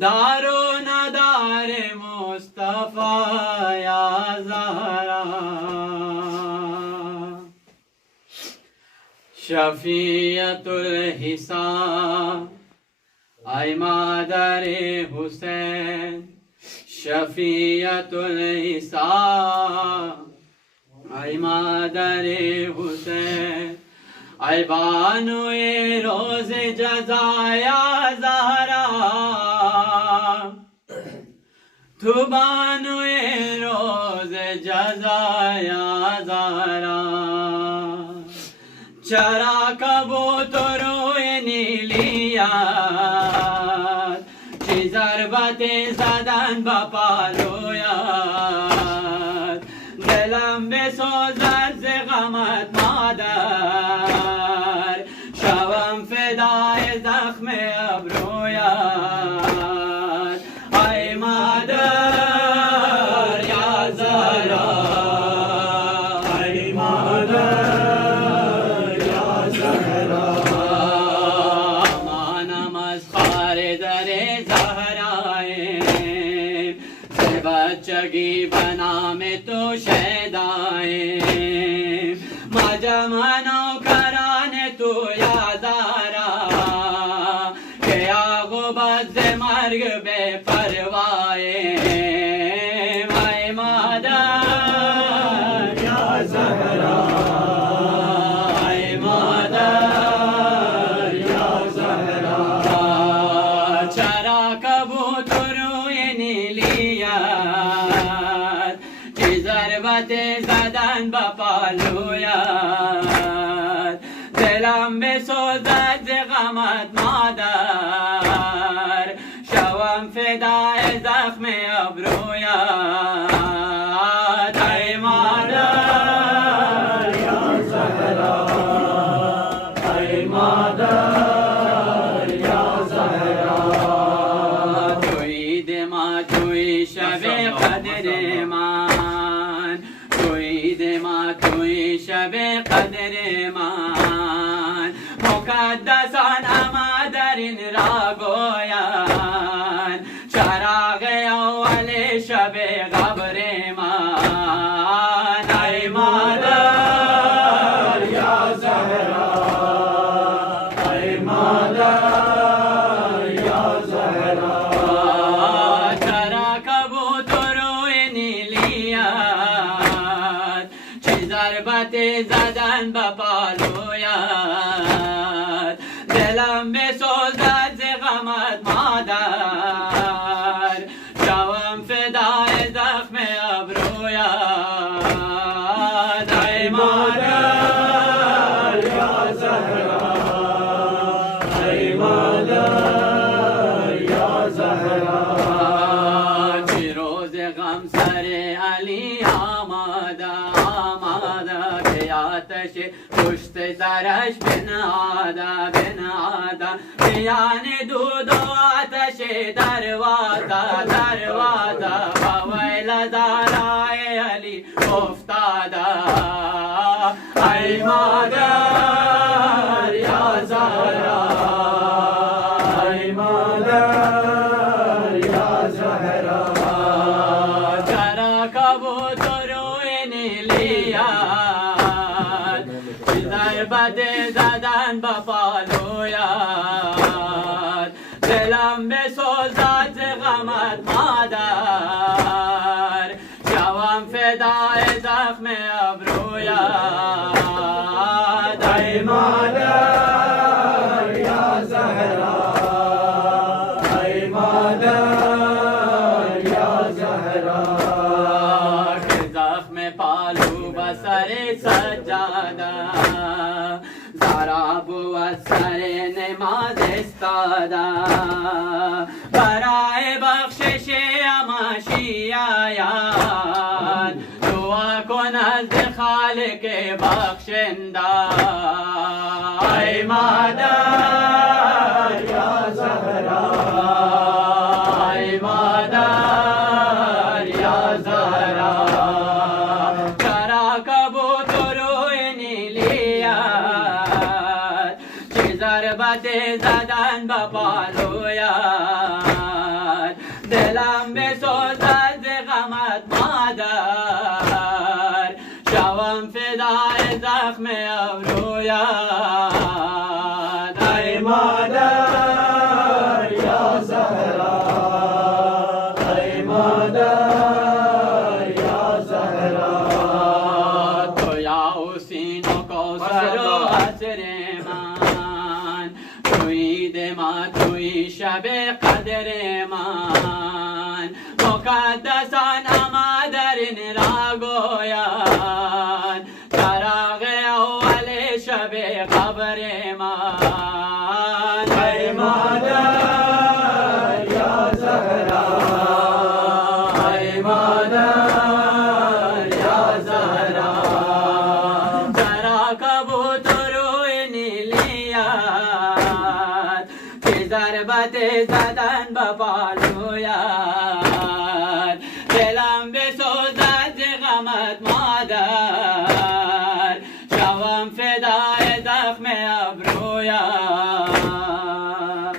दारो नदार मुस्तफा या ज़हरा शफीयतुल हिसाब आय मादरे हुसैन शफीयतुल हिसाब आय मादरे हुसैन आय बानुए रोज़े जज़ाया ज़हरा तू बानुए रोज़े जज़ाया ज़हरा चरा कबूतरों नीलियात ची ज़रबते ज़दन बपालोयात दिलम बेसोज़द ज़ गमत मादर शवम फ़िदाए ज़ख्म अब्रोयात आय मादर या ज़हरा आय मादर बच्चगी बना में तो शैदाए मजमनो कराने तो यादारा के आगो बद मर्ग बेपरवाए माय मादर या ज़हरा आय मादर या ज़हरा चरा कबूतरों नीलिया ज़रबते ज़दन बपालोयात दिलम बेसोज़द ज़ गमत मादर शवम फ़िदाए ज़ख्म अब्रोयात आय मादर या ज़हरा आय मादर या ज़हरा तोई दिमा तोई शबे क़द्र शबे क़द्र मान मुक़द्दसान अमादरिन रागोयान चराग़ अव्वल शबे ग़ब्र मान आय मादर या ज़हरा आय मादर या ज़हरा चरा कबूतरों नीलियात ज़रबते ज़दन बपालोयात दिलम बेसोज़द ज़ गमत मादर शवम फ़िदाए ज़ख्म अब्रोयात आय मादर या ज़हरा आय मादर या ज़हरा चिरोज़ गम सरे अली आमादा पुश्त तरश बिन आदा याने दूधो आतश दरवाजा दरवाजा बवैल दाराए अली उफ्तादा आय मादर या ज़हरा आय मादर या ज़हरा चरा कबूतरों नीलिया ज़रबते ज़दन बपालोयात दिलम बेसोज़द ज़ गमत मादर शवम फ़िदाए ज़ख्म अब्रोयात आय मादर या ज़हरा आय मादर या ज़हरा ज़ख्म पालू बसरे सज्जादा सरे नमाज़ इस्तादा बराए बख्शिश अमाशियायान दुआ को नज़्द खालिक बख्शिंदा आय मादर या ज़हरा आय मादर या ज़हरा चरा कबूतरों नीलिया ज़रबत زدن به پالویت دلم بسوزد ز غمت مادر شوم فدای زخم ابرویت ای مادر یا زهرا ای مادر یا زهرا تو یا حسین و کوثر و عصر من توی دما توی شب قدر من مقدسان اما در این را گویند چراغ اول شب قبر من ای مادر یا زهرا ای مادر یا زهرا چرا کبوتر روی نیلیت که ضربت زدن به پالویت دلم بسوزد ز غمت مادر شوم فدای زخم ابرویت